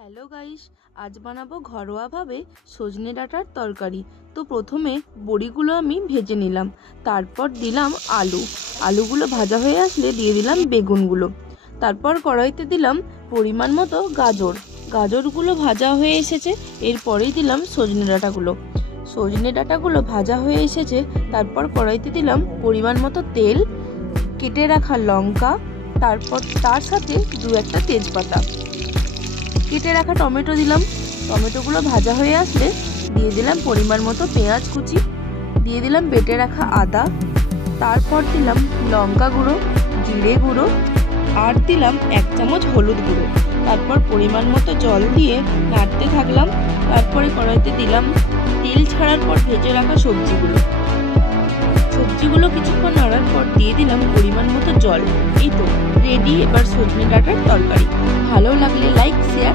Hello guys, আজ বানাবো ঘরোয়াভাবে সজনে ডাঁটার তরকারি। তো প্রথমে বড়িগুলো আমি ভেজে নিলাম, তারপর দিলাম আলুগুলো ভাজা হয়ে আসলে দিয়ে দিলাম বেগুনগুলো, তারপর কড়াইতে দিলাম পরিমাণ মতো গাজরগুলো ভাজা হয়ে এসেছে। এরপরেই দিলাম সজনে ডাঁটাগুলো ভাজা হয়ে এসেছে। তারপর কড়াইতে দিলাম পরিমাণ মতো তেল, কেটে রাখা লঙ্কা, তারপর তার সাথে দু একটা তেজপাতা, কেটে রাখা টমেটো দিলাম। টমেটোগুলো ভাজা হয়ে আসলে দিয়ে দিলাম পরিমাণ মতো পেঁয়াজ কুচি, দিয়ে দিলাম বেটে রাখা আদা, তারপর দিলাম লঙ্কা গুঁড়ো, জিরে গুঁড়ো, আর দিলাম 1 চামচ হলুদ গুঁড়ো। তারপর পরিমাণ মতো জল দিয়ে নাড়তে থাকলাম। তারপরে কড়াইতে দিলাম তেল ছাড়ার পর ভেজে রাখা সবজিগুলো কিছুক্ষণ নাড়ার পর দিয়ে দিলাম পরিমাণ মতো জল। এই তো রেডি এবার সজনে ডাঁটার তরকারি। ভালো লাগলে লাইক, শেয়ার